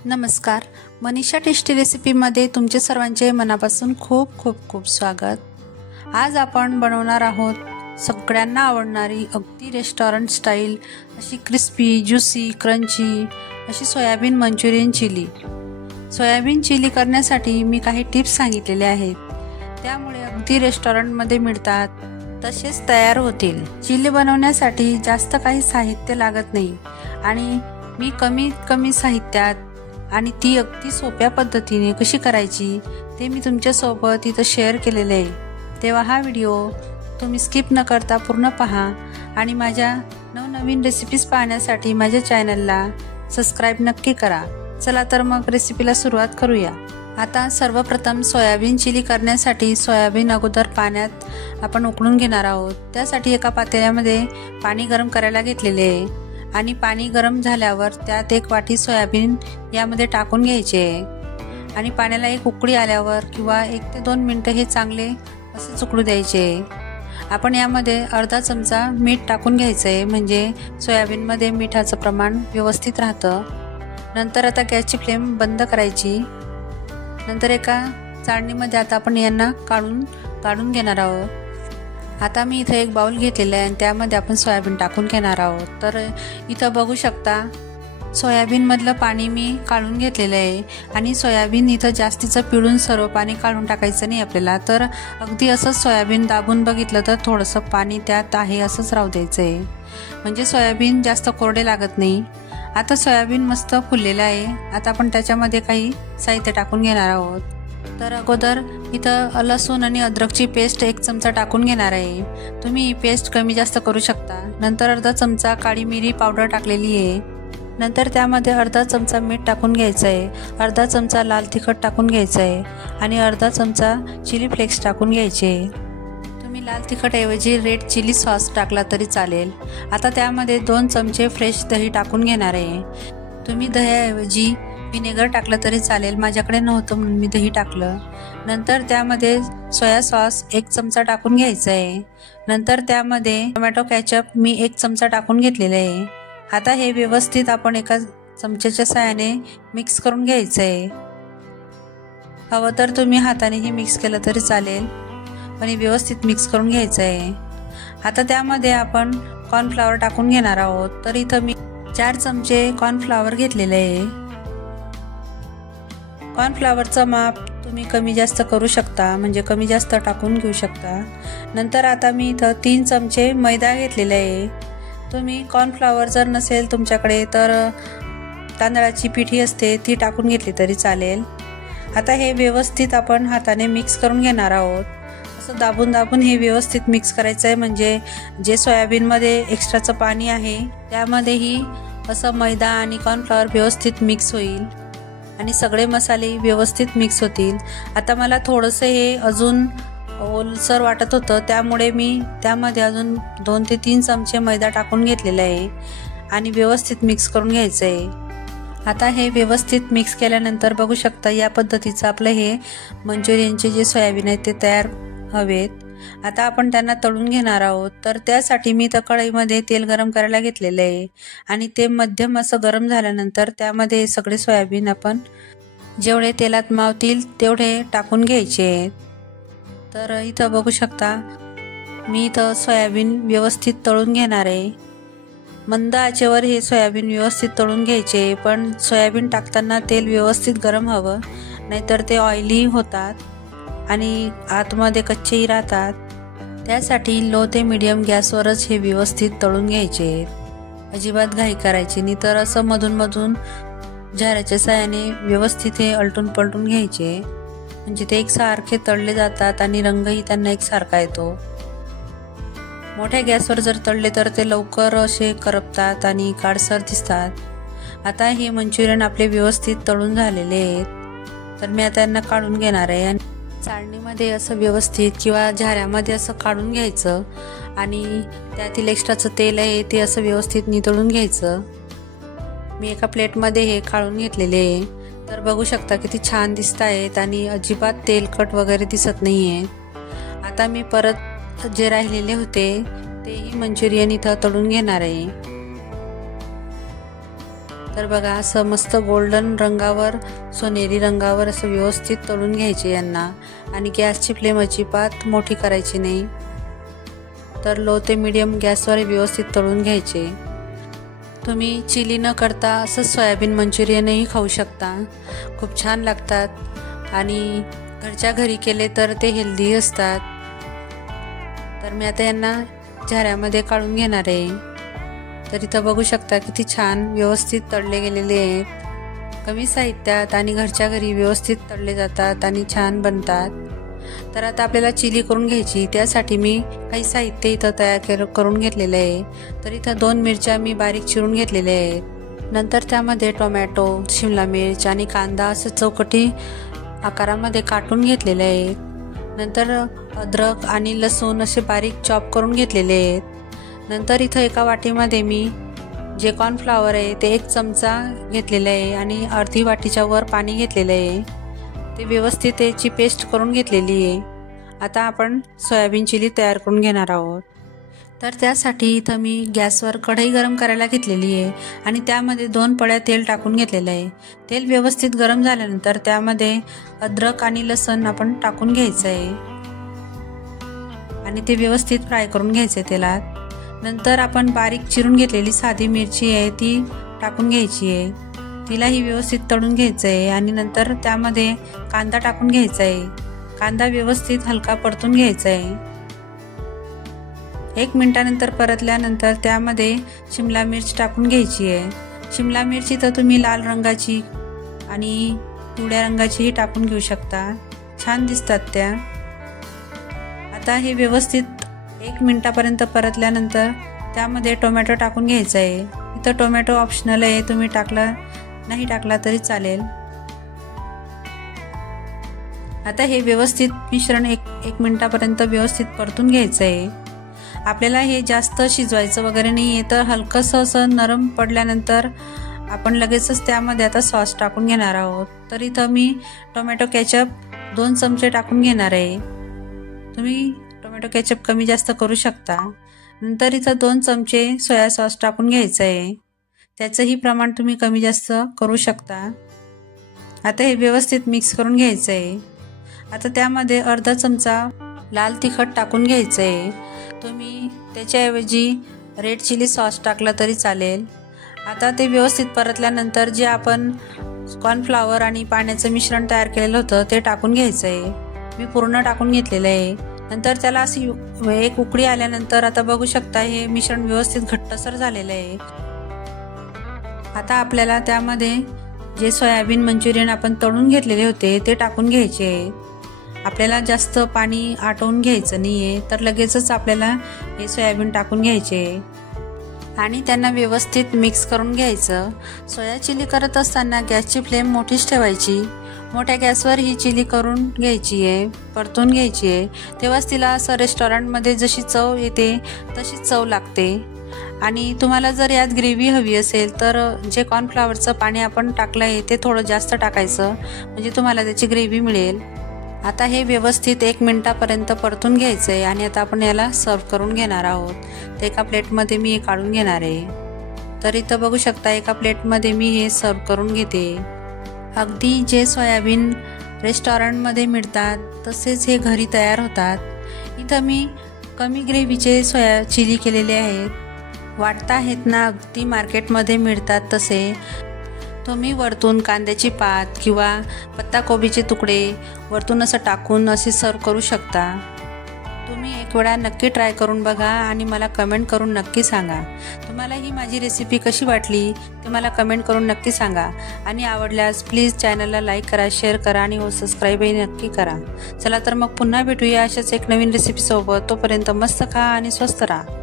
नमस्कार, मनीषा टेस्टी रेसिपीमध्ये तुमचे सर्वांचे मनापासून खूप खूप खूप स्वागत। आज आपण बनवणार आहोत सगळ्यांना आवडणारी अगदी रेस्टॉरंट स्टाईल अशी क्रिस्पी ज्युसी क्रंची अशी soybean Manchurian chilli. Soybean chilli करण्यासाठी मी काही टिप्स सांगितलेले आहेत, त्यामुळे अगदी रेस्टॉरंटमध्ये मिळतात तसेच तयार होतील। चिली बनवण्यासाठी जास्त काही साहित्य लागत नाही आणि मी कमी साहित्यात आणि ती अगदी सोप्या पद्धतीने कशी करायची ते मी तुमच्यासोबत इथं शेअर केलेले आहे। तेव्हा हा व्हिडिओ तुम्ही स्किप न करता पूर्ण पहा आणि माझ्या नवनवीन रेसिपीज पाहण्यासाठी माझ्या चॅनलला सबस्क्राइब नक्की करा। चला तर मग रेसिपीला सुरुवात करूया। आता सर्वप्रथम सोयाबीन चिली करण्यासाठी सोयाबीन अगोदर पाण्यात आपण उकळून घेणार आहोत। त्यासाठी एका पातेल्यामध्ये पाणी गरम करायला घेतलेले आहे आणि पाणी गरम झाल्यावर त्यात एक वाटी सोयाबीन यामध्ये टाकून घ्यायचे आणि पाण्याला एक उकळी आल्यावर किंवा 1 ते 2 मिनिटं हे चांगले असे उकळू द्यायचे। आपण यामध्ये अर्धा चमचा मीठ टाकून घ्यायचे, म्हणजे सोयाबीनमध्ये मिठाचं प्रमाण व्यवस्थित राहतं। नंतर आता गॅसची फ्लेम बंद करायची। नंतर एका चाळणीमध्ये आता आपण यांना काढून घेणार आहोत। आता मी इथे एक बाउल घेतलेला आहे आणि त्यामध्ये आपण सोयाबीन टाकून घेणार आहोत। तर इथं बघू शकता सोयाबीन मधलं पाणी मी काढून घेतलेलं आहे आणि सोयाबीन इथं जास्तीचं पिळून सर्व पाणी काढून टाकायचं नाही आपल्याला। तर अगदी असंच सोयाबीन दाबून बघितलं तर थोडंसं पाणी त्यात आहे असंच राहू द्यायचं आहे, म्हणजे सोयाबीन जास्त कोरडे लागत नाही। आता सोयाबीन मस्त फुललेलं आहे। आता आपण त्याच्यामध्ये काही साहित्य टाकून घेणार आहोत। तर अगोदर इथं लसूण आणि अद्रकची पेस्ट 1 चमचा टाकून घेणार आहे। तुम्ही ही पेस्ट कमी जास्त करू शकता। नंतर अर्धा चमचा काळी मिरी पावडर टाकलेली आहे। नंतर त्यामध्ये अर्धा चमचा मीठ टाकून घ्यायचं आहे, अर्धा चमचा लाल तिखट टाकून घ्यायचं आहे आणि अर्धा चमचा चिली फ्लेक्स टाकून घ्यायचे। तुम्ही लाल तिखट ऐवजी रेड चिली सॉस टाकला तरी चालेल। आता त्यामध्ये 2 चमचे फ्रेश दही टाकून घेणार आहे। तुम्ही दह्याऐवजी विनेगर टाकलं तरी चालेल, माझ्याकडे नव्हतं म्हणून मी दही टाकलं। नंतर त्यामध्ये सोया सॉस 1 चमचा टाकून घ्यायचा आहे। नंतर त्यामध्ये टोमॅटो केचप मी 1 चमचा टाकून घेतलेला आहे। आता हे व्यवस्थित आपण एका चमच्याच्या साहाय्याने मिक्स करून घ्यायचं आहे। हवं तर तुम्ही हातानेही मिक्स केलं तरी चालेल, पण हे व्यवस्थित मिक्स करून घ्यायचं आहे। आता त्यामध्ये आपण कॉर्नफ्लॉवर टाकून घेणार आहोत। तर इथं मी 4 चमचे कॉर्नफ्लॉवर घेतलेले आहे। कॉर्नफ्लॉवरचं माप तुम्ही कमी जास्त करू शकता, म्हणजे कमी जास्त टाकून घेऊ शकता। नंतर आता मी इथं 3 चमचे मैदा घेतलेला आहे। तुम्ही कॉर्नफ्लॉवर जर नसेल तुमच्याकडे तर तांदळाची पिठी असते ती टाकून घेतली तरी चालेल। आता हे व्यवस्थित आपण हाताने मिक्स करून घेणार आहोत। असं दाबून हे व्यवस्थित मिक्स करायचं आहे, म्हणजे जे सोयाबीनमध्ये एक्स्ट्राचं पाणी आहे त्यामध्येही असं मैदा आणि कॉर्नफ्लॉवर व्यवस्थित मिक्स होईल आणि सगळे मसाले व्यवस्थित मिक्स होतील। आता मला थोडंसं हे अजून ओलसर वाटत होतं, त्यामुळे मी त्यामध्ये अजून 2 ते 3 चमचे मैदा टाकून घेतलेला आहे आणि व्यवस्थित मिक्स करून घ्यायचं आहे। आता हे व्यवस्थित मिक्स केल्यानंतर बघू शकता या पद्धतीचं आपलं हे मंचुरियनचे जे सोयाबीन आहेत ते तयार हवेत। आता आपण त्यांना तळून घेणार आहोत। तर त्यासाठी मी त्या कढईमध्ये तेल गरम करायला घेतलेलं आहे आणि ते मध्यम असं गरम झाल्यानंतर त्यामध्ये सगळे सोयाबीन आपण जेवढे तेलात मावतील तेवढे टाकून घ्यायचे। तर इथं बघू शकता मी इथं सोयाबीन व्यवस्थित तळून घेणार आहे। मंद आचेवर हे सोयाबीन व्यवस्थित तळून घ्यायचे, पण सोयाबीन टाकताना तेल व्यवस्थित गरम हवं, नाहीतर ते ऑइली होतात आणि आतमध्ये कच्चेही राहतात। त्यासाठी लो ते मीडियम गॅसवरच हे व्यवस्थित तळून घ्यायचे, अजिबात घाई करायची नाही। तर असं मधून झाऱ्याच्या साहाय्याने व्यवस्थित हे अलटून पलटून घ्यायचे, म्हणजे ते एकसारखे तळले जातात आणि रंगही त्यांना एकसारखा येतो। मोठ्या गॅसवर जर तळले तर ते लवकर असे करपतात आणि काळसर दिसतात। आता हे मंचुरियन आपले व्यवस्थित तळून झालेले आहेत, तर मी आता यांना काढून घेणार आहे आणि चाळणीमध्ये असं व्यवस्थित किंवा झाऱ्यामध्ये असं काढून घ्यायचं आणि त्यातील एक्स्ट्राचं तेल आहे ते असं व्यवस्थित नितळून घ्यायचं। मी एका प्लेटमध्ये हे काढून घेतलेले आहे। तर बघू शकता किती छान दिसत आहेत आणि अजिबात तेलकट वगैरे दिसत नाही आहे। आता मी परत जे राहिलेले होते तेही मंचुरियन इथं तळून घेणार आहे। तर बघा असं मस्त गोल्डन रंगावर, सोनेरी रंगावर असं व्यवस्थित तळून घ्यायचे यांना. आणि गॅसची फ्लेम अजिबात मोठी करायची नाही, तर लो ते मीडियम गॅसवर व्यवस्थित तळून घ्यायचे. तुम्ही चिली न करता असं सोयाबीन मंचुरियनही खाऊ शकता, खूप छान लागतात आणि घरच्या घरी केले तर ते हेल्दी असतात. तर मी आता यांना झाऱ्यामध्ये काढून घेणार आहे. तर इथं बघू शकता किती छान व्यवस्थित तळले गेलेले आहेत. कमी साहित्यात आणि घरच्या घरी व्यवस्थित तळले जातात आणि छान बनतात. तर आता आपल्याला चिली करून घ्यायची, त्यासाठी मी काही साहित्य इथं तयार करून घेतलेलं आहे. तर इथं 2 मिरच्या मी बारीक चिरून घेतलेल्या आहेत. नंतर त्यामध्ये टोमॅटो, शिमला मिर्च आणि कांदा असं चौकटी आकारामध्ये काटून घेतलेले आहेत. नंतर अद्रक आणि लसूण असे बारीक चॉप करून घेतलेले आहेत. नंतर इथं एका वाटीमध्ये मी जे कॉर्नफ्लॉवर आहे ते 1 चमचा घेतलेलं आहे आणि अर्धी वाटीच्या वर पाणी घेतलेलं आहे. ते व्यवस्थित त्याची पेस्ट करून घेतलेली आहे. आता आपण सोयाबीन चिली तयार करून घेणार आहोत. तर त्यासाठी इथं मी गॅसवर कढई गरम करायला घेतलेली आहे आणि त्यामध्ये 2 पळ्या तेल टाकून घेतलेलं आहे. तेल व्यवस्थित गरम झाल्यानंतर त्यामध्ये अद्रक आणि लसूण आपण टाकून घ्यायचं आहे आणि ते व्यवस्थित फ्राय करून घ्यायचे तेलात. नंतर आपण बारीक चिरून घेतलेली साधी मिरची आहे ती टाकून घ्यायची आहे. तिलाही व्यवस्थित तळून घ्यायचं आहे आणि नंतर त्यामध्ये कांदा टाकून घ्यायचा आहे. कांदा व्यवस्थित हलका परतून घ्यायचा आहे. 1 मिनिटानंतर परतल्यानंतर त्यामध्ये शिमला मिर्च टाकून घ्यायची आहे. शिमला मिरची तर तुम्ही लाल रंगाची आणि पिवळ्या रंगाचीही टाकून घेऊ शकता, छान दिसतात त्या. आता हे व्यवस्थित 1 मिनिटापर्यंत परतल्यानंतर त्यामध्ये टोमॅटो टाकून घ्यायचा आहे. इथं टोमॅटो ऑप्शनल आहे, तुम्ही नाही टाकला तरी चालेल. आता हे व्यवस्थित मिश्रण 1 मिनिटापर्यंत व्यवस्थित परतून घ्यायचं आहे. आपल्याला हे जास्त शिजवायचं वगैरे नाही आहे, तर हलकंसं असं नरम पडल्यानंतर आपण लगेचच त्यामध्ये आता सॉस टाकून घेणार आहोत. तर इथं मी टोमॅटो केचप 2 चमचे टाकून घेणार आहे. तुम्ही टोमॅटो केचप कमी जास्त करू शकता. नंतर इथं 2 चमचे सोया सॉस टाकून घ्यायचं आहे. त्याचंही प्रमाण तुम्ही कमी जास्त करू शकता. आता हे व्यवस्थित मिक्स करून घ्यायचं आहे. आता त्यामध्ये अर्धा चमचा लाल तिखट टाकून घ्यायचं आहे. तुम्ही त्याच्याऐवजी रेड चिली सॉस टाकला तरी चालेल. आता ते व्यवस्थित परतल्यानंतर जे आपण कॉर्नफ्लॉवर आणि पाण्याचं मिश्रण तयार केलेलं होतं ते टाकून घ्यायचं आहे. मी पूर्ण टाकून घेतलेलं आहे. नंतर त्याला अशी 1 उकळी आल्यानंतर आता बघू शकता हे मिश्रण व्यवस्थित घट्टसर झालेलं आहे. आता आपल्याला त्यामध्ये जे सोयाबीन मंचुरियन आपण तळून घेतलेले होते ते टाकून घ्यायचे आहे. आपल्याला जास्त पाणी आटवून घ्यायचं नाही आहे, तर लगेचच आपल्याला हे सोयाबीन टाकून घ्यायचे आणि त्यांना व्यवस्थित मिक्स करून घ्यायचं. सोया चिली करत असताना गॅसची फ्लेम मोठीच ठेवायची. मोठ्या गॅसवर ही चिली करून घ्यायची आहे, परतून घ्यायची आहे. तेव्हाच तिला असं रेस्टॉरंटमध्ये जशी चव येते तशीच चव लागते. आणि तुम्हाला जर यात ग्रेव्ही हवी असेल तर जे कॉर्नफ्लॉवरचं पाणी आपण टाकलं आहे ते थोडं जास्त टाकायचं, म्हणजे तुम्हाला त्याची ग्रेव्ही मिळेल. आता हे व्यवस्थित 1 मिनिटापर्यंत परतून घ्यायचं आहे आणि आता आपण याला सर्व करून घेणार आहोत. तर एका प्लेटमध्ये मी हे काढून घेणार आहे. तर इथं बघू शकता एका प्लेटमध्ये मी हे सर्व करून घेते. अगदी जे सोयाबीन रेस्टॉरंटमध्ये मिळतात तसेच हे घरी तयार होतात. इथं मी कमी ग्रेव्हीचे सोया चिली केलेले आहेत. वाटता आहेत ना अगदी मार्केटमध्ये मिळतात तसे. तुम्ही वरतून कांद्याची पात किंवा पत्ताकोबीचे तुकडे वरतून असं टाकून असे सर्व करू शकता. तुम्ही एक वेळा नक्की ट्राय करून बघा आणि मला कमेंट करून नक्की सांगा. तुम्हाला ही माझी रेसिपी कशी वाटली ते मला कमेंट करून नक्की सांगा. आणि आवडल्यास प्लीज चॅनलला लाईक करा, शेअर करा आणि सबस्क्राईबही नक्की करा. चला तर मग पुन्हा भेटूया अशाच एक नवीन रेसिपीसोबत. तोपर्यंत मस्त खा आणि स्वस्त राहा.